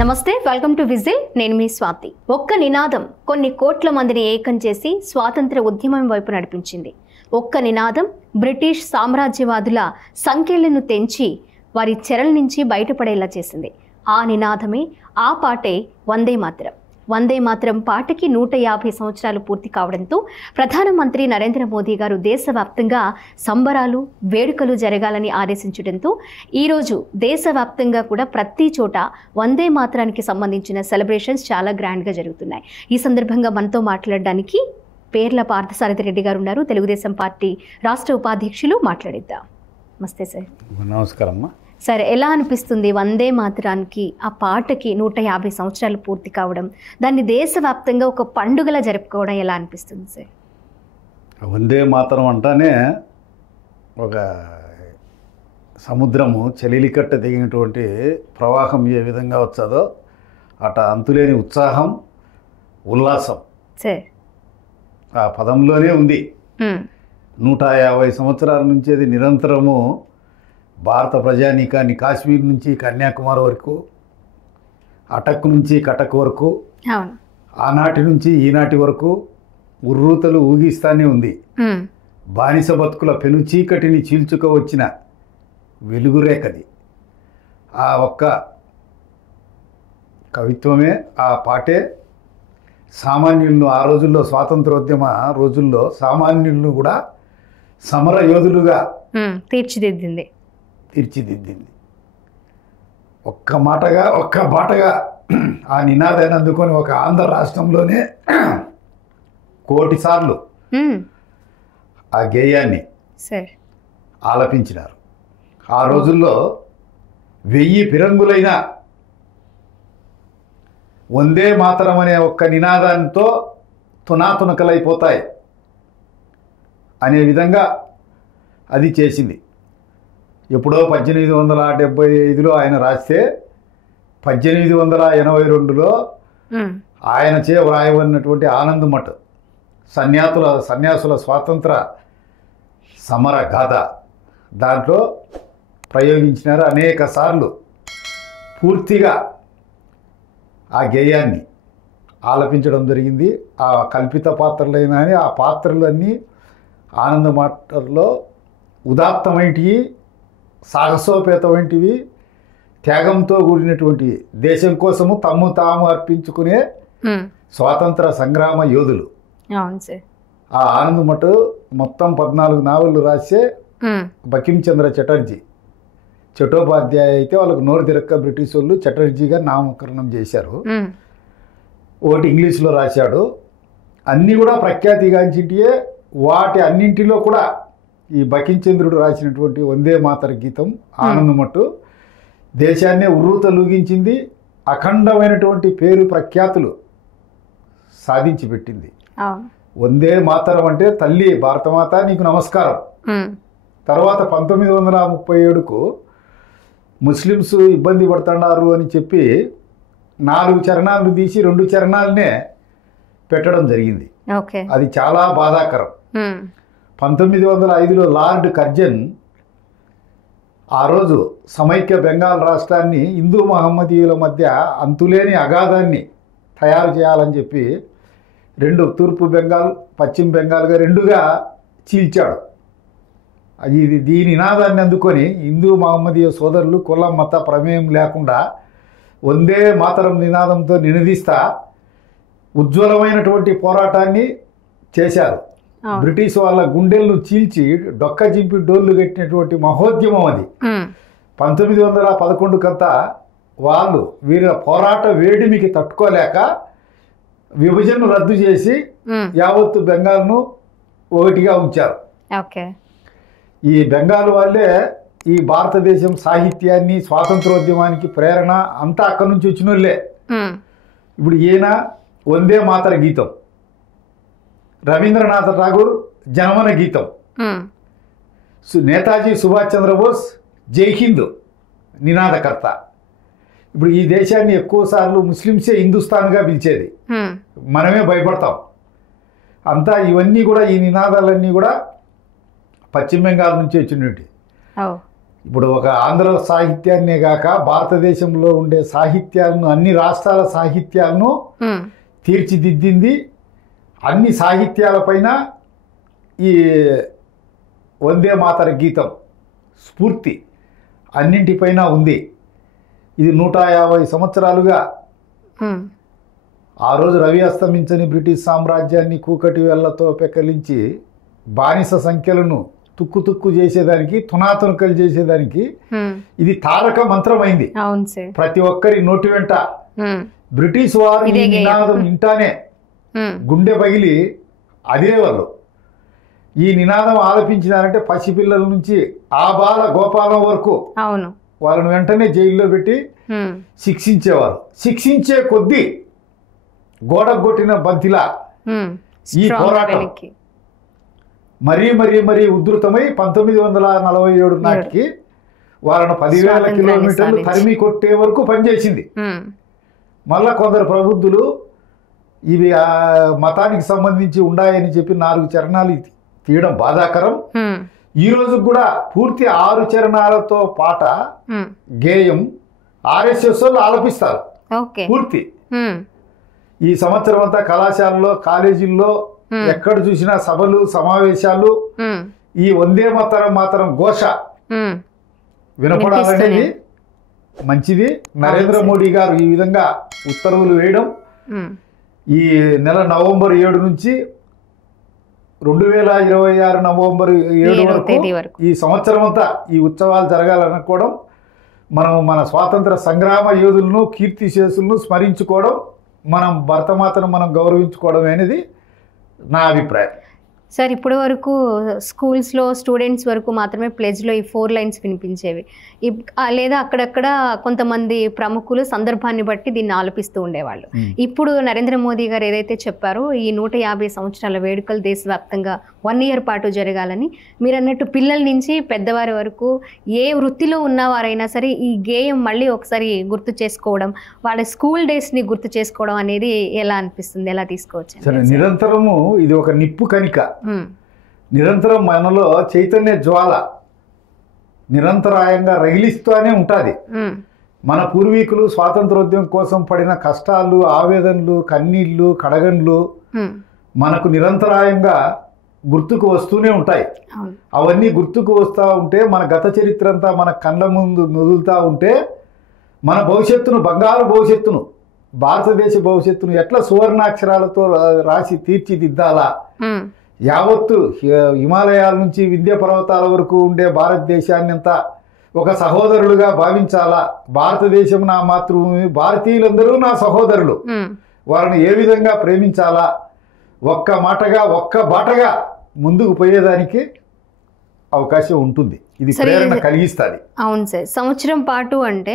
నమస్తే, welcome to whistle. నేను మీ స్వాతి. ఒక్క నినాదం కొన్ని కోట్ల మందిని ఏకం చేసి స్వాతంత్ర ఉద్యమం వైపు నడిపించింది. ఒక్క నినాదం బ్రిటిష్ సామ్రాజ్యవాదుల సంఖ్యలను తెంచి వారి చెరల నుంచి బయటపడేలా చేసింది. ఆ నినాదమే, ఆ పాటే వందే మాతరం. వందే మాతరం పాటకి 150 సంవత్సరాలు పూర్తి కావడంతో ప్రధానమంత్రి నరేంద్ర మోదీ గారు దేశవ్యాప్తంగా సంబరాలు, వేడుకలు జరగాలని ఆదేశించడంతో ఈరోజు దేశవ్యాప్తంగా కూడా ప్రతి చోట వందే మాతరానికి సంబంధించిన సెలబ్రేషన్స్ చాలా గ్రాండ్గా జరుగుతున్నాయి. ఈ సందర్భంగా మనతో మాట్లాడడానికి పేర్ల పార్థసారథి రెడ్డి గారు ఉన్నారు, తెలుగుదేశం పార్టీ రాష్ట్ర ఉపాధ్యక్షులు. మాట్లాడిద్దాం. నమస్తే సార్. నమస్కారం అమ్మా. సార్, ఎలా అనిపిస్తుంది వందే మాతరానికి, ఆ పాటకి 150 సంవత్సరాలు పూర్తి కావడం, దాన్ని దేశవ్యాప్తంగా ఒక పండుగలా జరుపుకోవడం ఎలా అనిపిస్తుంది సార్? వందే మాతరం అంటానే ఒక సముద్రము చెలిలికట్ట దిగినటువంటి ప్రవాహం ఏ విధంగా వచ్చాదో అట అంతులేని ఉత్సాహం, ఉల్లాసం సార్ ఆ పదంలోనే ఉంది. 150 సంవత్సరాల నుంచి అది నిరంతరము భారత ప్రజానీకాన్ని కాశ్మీర్ నుంచి కన్యాకుమారి వరకు, అటక్ నుంచి కటక్ వరకు, ఆనాటి నుంచి ఈనాటి వరకు ఉర్రూతలు ఊగిస్తానే ఉంది. బానిస బతుకుల పెను చీకటిని చీల్చుక వచ్చిన వెలుగురేఖది ఆ ఒక్క కవిత్వమే, ఆ పాటే సామాన్యులను, ఆ రోజుల్లో స్వాతంత్రోద్యమ రోజుల్లో సామాన్యులను కూడా సమర యోధులుగా తీర్చిదిద్దింది. ఒక్క మాటగా, ఒక్క బాటగా ఆ నినాదాన్ని అందుకొని ఒక ఆంధ్ర రాష్ట్రంలోనే 1,000,000 సార్లు ఆ గేయాన్ని ఆలపించినారు. ఆ రోజుల్లో 1000 ఫిరంగులైన వందే మాతరం అనే ఒక్క నినాదంతో తునాతునకలైపోతాయి అనే విధంగా అది చేసింది. ఎప్పుడో 1875లో ఆయన రాస్తే 1882లో ఆయన వ్రాయబడినటువంటి ఆనందమఠ్ సన్యాసుల స్వాతంత్ర సమర గాథ దాంట్లో ప్రయోగించినారు. అనేక సార్లు పూర్తిగా ఆ గేయాన్ని ఆలపించడం జరిగింది. ఆ కల్పిత పాత్రలైన ఆ పాత్రలన్నీ ఆనందమఠ్లో ఉదాత్తమైనవి, సాహసోపేతమైనవి, త్యాగంతో కూడినటువంటి, దేశం కోసము తమ్ము తాము అర్పించుకునే స్వాతంత్ర సంగ్రామ యోధులు. ఆ ఆనందమఠ్ మొత్తం 14 నావళ్ళు రాసే బకిం చంద్ర చటర్జీ చటోపాధ్యాయ అయితే వాళ్ళకు నోరు తిరక్క బ్రిటిష్ వాళ్ళు చటర్జీగా నామకరణం చేశారు. ఒకటి ఇంగ్లీష్లో రాశాడు. అన్నీ కూడా ప్రఖ్యాతిగాంచిటియే. వాటి అన్నింటిలో కూడా ఈ బకించంద్రుడు రాసినటువంటి వందే మాతర గీతం ఆనందమట్టు దేశాన్నే ఉర్రూతలూగించింది. అఖండమైనటువంటి పేరు ప్రఖ్యాతులు సాధించి పెట్టింది. వందే మాతరం అంటే తల్లి భారతమాత నీకు నమస్కారం. తర్వాత 1937కు ముస్లిమ్స్ ఇబ్బంది పడుతున్నారు అని చెప్పి 4 చరణాలు తీసి 2 చరణాలనే పెట్టడం జరిగింది. అది చాలా బాధాకరం. 1905లో లార్డ్ కర్జన్ ఆ రోజు సమైక్య బెంగాల్ రాష్ట్రాన్ని హిందూ మహమ్మదీయుల మధ్య అంతులేని అగాధాన్ని తయారు చేయాలని చెప్పి 2 తూర్పు బెంగాల్, పశ్చిమ బెంగాల్గా 2గా చీల్చాడు. దీని నినాదాన్ని అందుకొని హిందూ మహమ్మదీయ సోదరులు కుల మత ప్రమేయం లేకుండా వందే మాతరం నినాదంతో నినదిస్తా ఉజ్వలమైనటువంటి పోరాటాన్ని చేశారు. బ్రిటిష్ వాళ్ళ గుండెలను చీల్చి డొక్క చింపి డోళ్లు కట్టినటువంటి మహోద్యమం అది. 1911 కంతా వాళ్ళు వీళ్ళ పోరాట వేడిమికి తట్టుకోలేక విభజనను రద్దు చేసి యావత్తు బెంగాల్ను ఒకటిగా ఉంచారు. ఈ బెంగాల్ వాళ్ళే ఈ భారతదేశం సాహిత్యాన్ని, స్వాతంత్రోద్యమానికి ప్రేరణ అంతా అక్కడి నుంచి వచ్చిన వాళ్ళే. ఇప్పుడు ఈయన వందే మాతర గీతం, రవీంద్రనాథ్ ఠాగూర్ జనమన గీతం, నేతాజీ సుభాష్ చంద్రబోస్ జై హింద్ నినాదకర్త. ఇప్పుడు ఈ దేశాన్ని ఎక్కువ సార్లు ముస్లిమ్సే హిందుస్థాన్గా పిలిచేది, మనమే భయపడతాం అంతా. ఇవన్నీ కూడా, ఈ నినాదాలన్నీ కూడా పశ్చిమ బెంగాల్ నుంచి వచ్చినవి. ఇప్పుడు ఒక ఆంధ్ర సాహిత్యాన్నే కాక భారతదేశంలో ఉండే సాహిత్యాలను, అన్ని రాష్ట్రాల సాహిత్యాలను తీర్చిదిద్దింది. అన్ని సాహిత్యాలపైన ఈ వందే మాతర గీతం స్ఫూర్తి అన్నింటిపైన ఉంది. ఇది 150 సంవత్సరాలుగా ఆ రోజు రవి అస్తమించని బ్రిటిష్ సామ్రాజ్యాన్ని కూకటి వేళ్లతో పెకలించి బానిస సంఖ్యలను తుక్కు చేసేదానికి, తునాతునకలు చేసేదానికి ఇది తారక మంత్రమైంది. ప్రతి ఒక్కరి నోటి వెంట బ్రిటిష్ వారు ఈ నినాదం ఇంటానే గుండె పగిలి అదిరేవాళ్ళు. ఈ నినాదం ఆలపించినారంటే పసిపిల్లల నుంచి ఆ బాల గోపాలం వరకు వాళ్ళని వెంటనే జైల్లో పెట్టి శిక్షించేవారు. శిక్షించే కొద్దీ గోడగొట్టిన బంతిలా ఈ పోరాటం మరీ మరీ మరీ ఉధృతమై 1947 నాటికి వాళ్ళను 10,000 కిలోమీటర్లు తరిమి కొట్టే వరకు పనిచేసింది. మళ్ళా కొందరు ప్రబుద్ధులు ఇవి మతానికి సంబంధించి ఉండాయని చెప్పి 4 చరణాలు తీయడం బాధాకరం. ఈ రోజు కూడా పూర్తి 6 చరణాలతో పాట గేయం RSS వాళ్ళు ఆలపిస్తారు పూర్తి. ఈ సంవత్సరం అంతా కళాశాలలో, కాలేజీల్లో ఎక్కడ చూసినా సభలు, సమావేశాలు ఈ వందే మాతరం ఘోష వినపడాలనేది మంచిది. నరేంద్ర మోడీ గారు ఈ విధంగా ఉత్తర్వులు వేయడం ఈ నెల నవంబర్ 7 నుంచి 2026 నవంబర్ 7 వరకు ఈ సంవత్సరం అంతా ఈ ఉత్సవాలు జరగాలనుకోవడం, మనం మన స్వాతంత్ర సంగ్రామ యోధులను, కీర్తిశేషులను స్మరించుకోవడం, మనం భరతమాతను మనం గౌరవించుకోవడం అనేది నా అభిప్రాయం. సార్, ఇప్పటి వరకు స్కూల్స్లో స్టూడెంట్స్ వరకు మాత్రమే ప్లెజ్లో ఈ 4 లైన్స్ వినిపించేవి. లేదా అక్కడక్కడ కొంతమంది ప్రముఖులు సందర్భాన్ని బట్టి దీన్ని ఆలపిస్తూ ఉండేవాళ్ళు. ఇప్పుడు నరేంద్ర మోదీ గారు ఏదైతే చెప్పారో ఈ 150 సంవత్సరాల వేడుకలు దేశవ్యాప్తంగా 1 ఇయర్ పాటు జరగాలని, మీరు అన్నట్టు పిల్లల నుంచి పెద్దవారి వరకు ఏ వృత్తిలో ఉన్నవారైనా సరే ఈ గేయం మళ్ళీ ఒకసారి గుర్తు చేసుకోవడం, వాళ్ళ స్కూల్ డేస్ని గుర్తు చేసుకోవడం అనేది ఎలా అనిపిస్తుంది, ఎలా తీసుకోవచ్చు? నిరంతరము ఇది ఒక నిప్పు కణిక, నిరంతరం మనలో చైతన్య జ్వాల నిరంతరాయంగా రగిలిస్తూనే ఉంటుంది. మన పూర్వీకులు స్వాతంత్రోద్యమం కోసం పడిన కష్టాలు, ఆవేదనలు, కన్నీళ్లు, కడగండ్లు మనకు నిరంతరాయంగా గుర్తుకు వస్తూనే ఉంటాయి. అవన్నీ గుర్తుకు వస్తూ ఉంటే మన గత చరిత్ర అంతా మన కళ్ళ ముందు మెదులుతూ ఉంటే మన భవిష్యత్తును, బంగారు భవిష్యత్తును, భారతదేశ భవిష్యత్తును ఎట్లా సువర్ణాక్షరాలతో రాసి తీర్చిదిద్దాలా, యావత్తు హిమాలయాల నుంచి వింధ్య పర్వతాల వరకు ఉండే భారతదేశాన్ని అంతా ఒక సహోదరులుగా భావించాలా, భారతదేశం నా మాతృభూమి, భారతీయులందరూ నా సహోదరులు, వాళ్ళని ఏ విధంగా ప్రేమించాలా, ఒక్క మాటగా ఒక్క బాటగా ముందుకు పోయేదానికి అవకాశం ఉంటుంది. ఇది ప్రేరణ కలిగిస్తుంది. అవును సార్. సంవత్సరం పాటు అంటే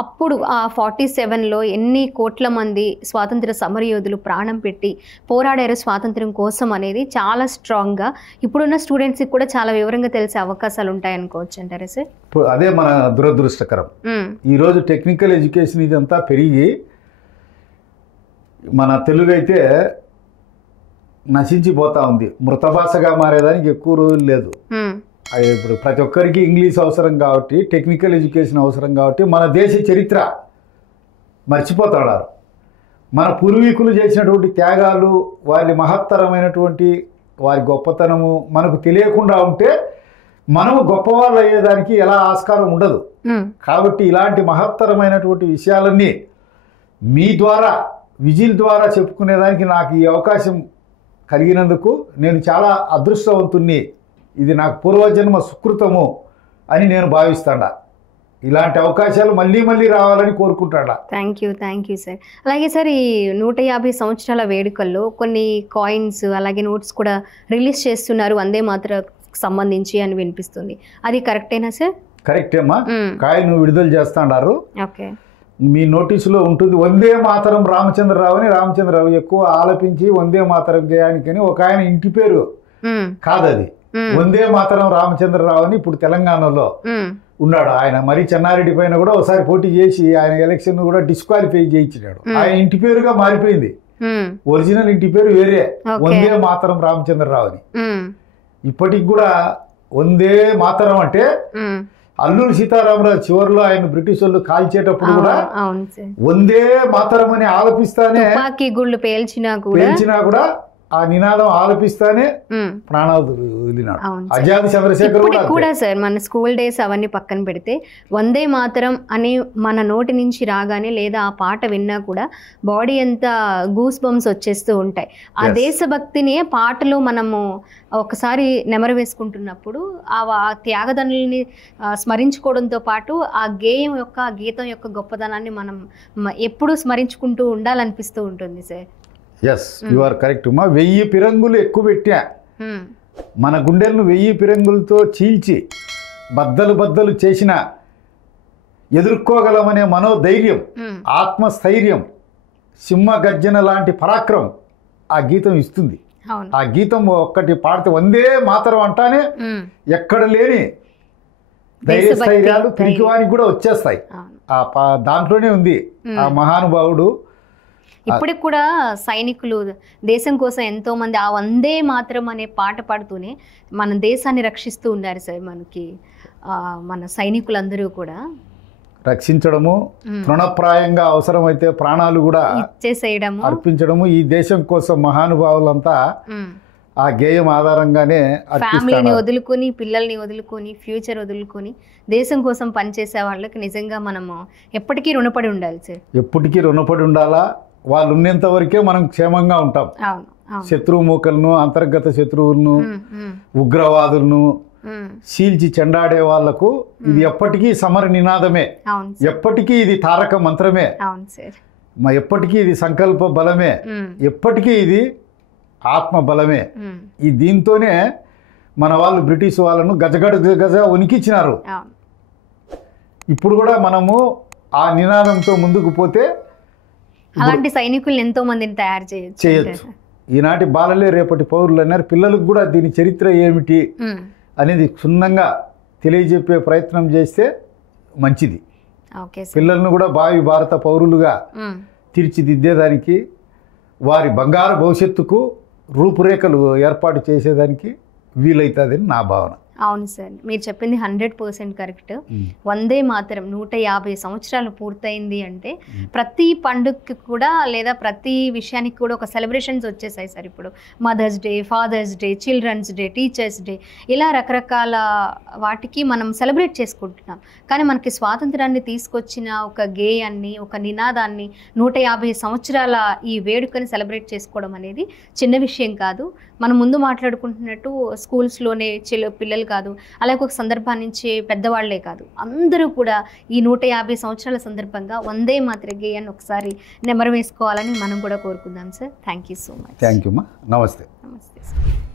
అప్పుడు ఆ 47లో ఎన్ని కోట్ల మంది స్వాతంత్ర సమరయోధులు ప్రాణం పెట్టి పోరాడారు స్వాతంత్రం కోసం అనేది చాలా స్ట్రాంగ్గా ఇప్పుడున్న స్టూడెంట్స్కి కూడా చాలా వివరంగా తెలిసే అవకాశాలు ఉంటాయనుకోవచ్చు అంటారా సార్? అదే మన దురదృష్టకరం. ఈరోజు టెక్నికల్ ఎడ్యుకేషన్ ఇదంతా పెరిగి మన తెలుగు అయితే నశించిపోతూ ఉంది. మృత భాషగా మారేదానికి ఎక్కువ రోజులు లేదు. ఇప్పుడు ప్రతి ఒక్కరికి ఇంగ్లీష్ అవసరం కాబట్టి, టెక్నికల్ ఎడ్యుకేషన్ అవసరం కాబట్టి మన దేశ చరిత్ర మర్చిపోతాడారు. మన పూర్వీకులు చేసినటువంటి త్యాగాలు, వారి మహత్తరమైనటువంటి వారి గొప్పతనము మనకు తెలియకుండా ఉంటే మనము గొప్పవాళ్ళు అయ్యేదానికి ఎలా ఆస్కారం ఉండదు. కాబట్టి ఇలాంటి మహత్తరమైనటువంటి విషయాలన్నీ మీ ద్వారా, విజిల్ ద్వారా చెప్పుకునేదానికి నాకు ఈ అవకాశం కలిగినందుకు నేను చాలా అదృష్టవంతుణ్ణి. ఇది నాకు పూర్వజన్మ సుకృతము అని నేను భావిస్తాడా. ఇలాంటి అవకాశాలు మళ్ళీ మళ్ళీ రావాలని కోరుకుంటాడా. Thank you sir. అలాగే సార్, ఈ 150 సంవత్సరాల వేడుకల్లో కొన్ని కాయిన్స్ అలాగే నోట్స్ కూడా రిలీజ్ చేస్తున్నారు వందే మాతరం సంబంధించి అని వినిపిస్తుంది. అది కరెక్టేనా సార్? కరెక్టేమ్మా. కాయిన్ విడుదల చేస్తున్నారు. ఓకే. మీ నోటీసులో ఉంటుంది వందే మాతరం రామచంద్రరావు అని. రామచంద్రరావు ఎక్కువ ఆలపించి వందే మాతరం గేయానికని ఒక ఆయన ఇంటి పేరు కాదది. వందే మాతరం రామచంద్రరావు అని ఇప్పుడు తెలంగాణలో ఉన్నాడు ఆయన. మరి చెన్నారెడ్డి పైన కూడా ఒకసారి పోటీ చేసి ఆయన ఎలక్షన్ కూడా డిస్క్వాలిఫై చేయించినాడు. ఆయన ఇంటి పేరుగా మారిపోయింది. ఒరిజినల్ ఇంటి పేరు వేరే, వందే మాతరం రామచంద్రరావు అని. ఇప్పటికి కూడా వందే మాతరం అంటే అల్లూరి సీతారామరాజు చివరిలో ఆయన బ్రిటిష్ వాళ్ళు కాల్చేటప్పుడు కూడా అవును సార్, వందే మాతరం అని ఆలపిస్తానే తుపాకీ గుళ్ళు పేల్చినా కూడా ఆ నినాదం ఆలపిస్తానే ప్రాణాలు వదిలినాడు. అజాది చంద్రశేఖర్ కూడా సార్ మన స్కూల్ డేస్ అవన్నీ పక్కన పెడితే వందే మాతరం అని మన నోటి నుంచి రాగానే లేదా ఆ పాట విన్నా కూడా బాడీ అంతా గూస్ బంప్స్ వచ్చేస్తూ ఉంటాయి. ఆ దేశభక్తిని పాటలో మనము ఒకసారి నెమరు వేసుకుంటున్నప్పుడు ఆ త్యాగదనుల్ని స్మరించుకోవడంతో పాటు ఆ గేయం యొక్క ఆ గీతం యొక్క గొప్పదనాన్ని మనం ఎప్పుడూ స్మరించుకుంటూ ఉండాలనిపిస్తూ ఉంటుంది sir. Yes, you are correct మా. 1000 పిరంగులు ఎక్కువ పెట్టా, మన గుండెలను 1000 పిరంగులతో చీల్చి బద్దలు చేసిన ఎదుర్కోగలమనే మనోధైర్యం, ఆత్మస్థైర్యం, సింహ గర్జన లాంటి పరాక్రమం ఆ గీతం ఇస్తుంది. ఆ గీతం ఒక్కటి పాడితే వందే మాతరం అంటానే ఎక్కడ లేని ధైర్యస్థైర్యాలు పిరికివానికి కూడా వచ్చేస్తాయి. దాంట్లోనే ఉంది ఆ మహానుభావుడు. ఇప్పటికి కూడా సైనికులు దేశం కోసం ఎంతో మంది ఆ వందే మాత్రం అనే పాట పాడుతూనే మన దేశాన్ని రక్షిస్తూ ఉన్నారు సార్. మనకి మన సైనికులందరూ కూడా రక్షించడము, తృణప్రాయంగా అవసరమైతే ప్రాణాలు కూడా ఇచ్చేసేయడము, అర్పించడము ఈ దేశం కోసం మహానుభావులంతా ఆ గేయం ఆధారంగానే ఫ్యామిలీని వదులుకొని, పిల్లల్ని వదులుకొని, ఫ్యూచర్ వదులుకొని దేశం కోసం పనిచేసే వాళ్ళకి నిజంగా మనము ఎప్పటికీ రుణపడి ఉండాలి సార్. ఎప్పటికీ రుణపడి ఉండాలా. వాళ్ళు ఉన్నంత వరకే మనం క్షేమంగా ఉంటాం. శత్రువు మూకలను, అంతర్గత శత్రువులను, ఉగ్రవాదులను చీల్చి చెండాడే వాళ్లకు ఇది ఎప్పటికీ సమర నినాదమే, ఎప్పటికీ ఇది తారక మంత్రమే, ఎప్పటికీ ఇది సంకల్ప బలమే, ఎప్పటికీ ఇది ఆత్మ బలమే. ఈ దీంతోనే మన వాళ్ళు బ్రిటిష్ వాళ్ళను గజ వణికిచ్చినారు. ఇప్పుడు కూడా మనము ఆ నినాదంతో ముందుకు పోతే అలాంటి సైనికులను ఎంతో మందిని తయారు చేయొచ్చు. ఈనాటి బాలలే రేపటి పౌరులు అన్నారు. పిల్లలకు కూడా దీని చరిత్ర ఏమిటి అనేది క్షుణ్ణంగా తెలియజెప్పే ప్రయత్నం చేస్తే మంచిది. పిల్లలను కూడా భావి భారత పౌరులుగా తీర్చిదిద్దేదానికి, వారి బంగారు భవిష్యత్తుకు రూపురేఖలు ఏర్పాటు చేసేదానికి వీలవుతుందని నా భావన. అవును సార్, మీరు చెప్పింది 100% కరెక్ట్. వందే మాతరం 150 సంవత్సరాలు పూర్తయింది అంటే ప్రతి పండుగకి కూడా లేదా ప్రతి విషయానికి కూడా ఒక సెలబ్రేషన్స్ వచ్చేసాయి సార్. ఇప్పుడు Mother's Day, Father's Day, Children's Day, Teachers' Day, ఇలా రకరకాల వాటికి మనం సెలబ్రేట్ చేసుకుంటున్నాం. కానీ మనకి స్వాతంత్రాన్ని తీసుకొచ్చిన ఒక గేయాన్ని, ఒక నినాదాన్ని 150 సంవత్సరాల ఈ వేడుకని సెలబ్రేట్ చేసుకోవడం అనేది చిన్న విషయం కాదు. మనం ముందు మాట్లాడుకుంటున్నట్టు స్కూల్స్లోనే పిల్లలు కాదు, అలాగే ఒక సందర్భాన్ని నుంచి పెద్దవాళ్లే కాదు, అందరూ కూడా ఈ 150 సంవత్సరాల సందర్భంగా వందే మాతర గేయాన్ని ఒకసారి నెమరు వేసుకోవాలని మనం కూడా కోరుకుందాం sir. Thank you so much. Thank you మా. నమస్తే. నమస్తే సార్.